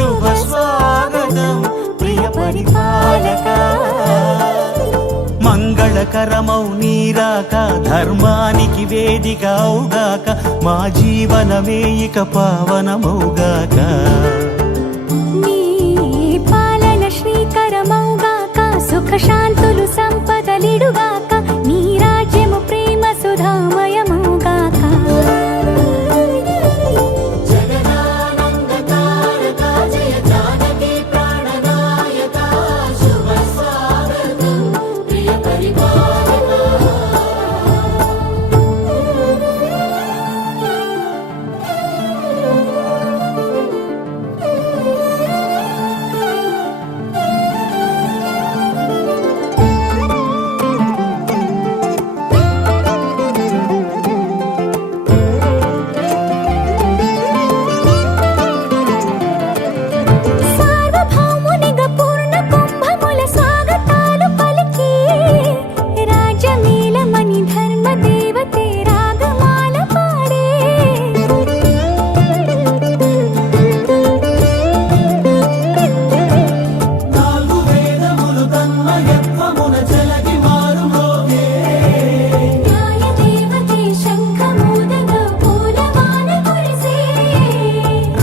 శుభ స్వాగతం ప్రియ పరిపాలక. మంగళకరమౌ నీరాక ధర్మానికి వేదిక అవుగాక, మా జీవనమే ఇక పావనమౌగాక. నీ పాలన శ్రీకరమౌగాక, సుఖ శాంతులు సంపదలిడుగాక, నీ రాజ్యము ప్రేమ సుధామయమౌగాక.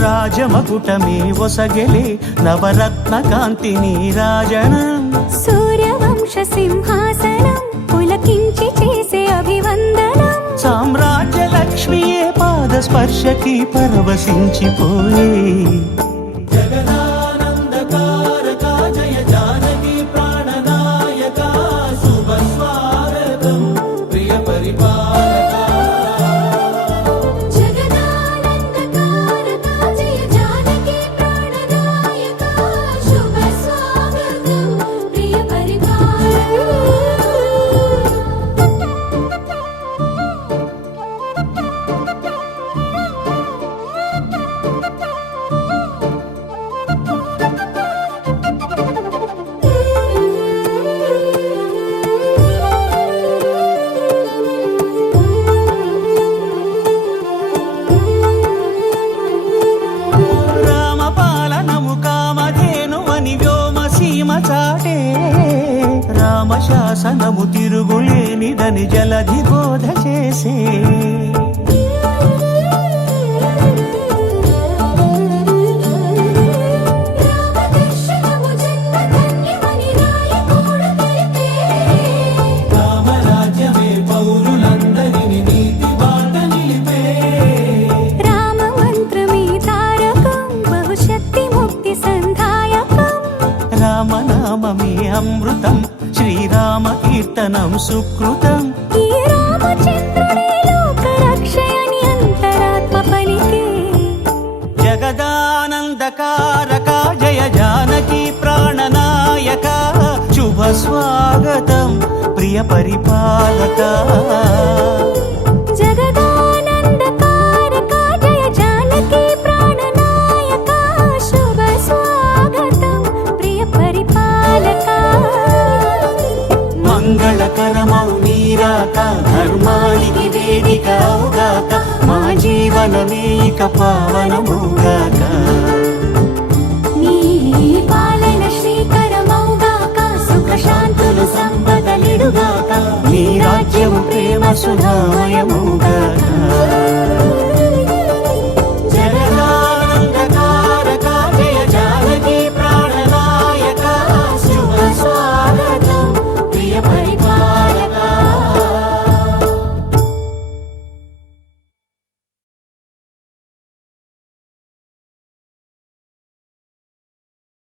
రాజమకుటమే ఒసగెలే నవరత్న కాంతి నీరాజనం, సూర్యవంశ సింహాసనం పులకించి చేసే అభివందనం. సామ్రాజ్య లక్ష్మియే పాద స్పర్శకి పరవశించిపోయే. జగదానందకారక జయ జానకి ప్రాణనాయక, శుభ స్వాగతం ప్రియ పరిపాలక. రామశాసనము తిరుగులేనిదని జలధి బోధ చేసే. రామరాజ్యమే పౌరులందరిని నీతి బాట నిలిపే. రామ మంత్రమే తారకం బహుశక్తి ముక్తి సంధాయకం. రామనామమే అమృతం శ్రీరామ కీర్తనం సుకృతం. ఈ రామచంద్రుడే లోక రక్షయని అంతరాత్మ పలికే. జగదానందకారక జయ జానకి ప్రాణనాయక, శుభ స్వాగతం ప్రియ పరిపాలక. జగదానందకారక జయ జానకి ప్రాణనాయక, శుభ స్వాగతం ప్రియ పరిపాలక. మంగళకరమౌ నీరాక ధర్మానికి వేదిక అవుగాక, మా జీవనమే ఇక పావనమౌగాక. నీ పాలన శ్రీకరమౌగాక, సుఖ శాంతులు సంపదలిడుగాక, నీ రాజ్యము ప్రేమ సుధామయము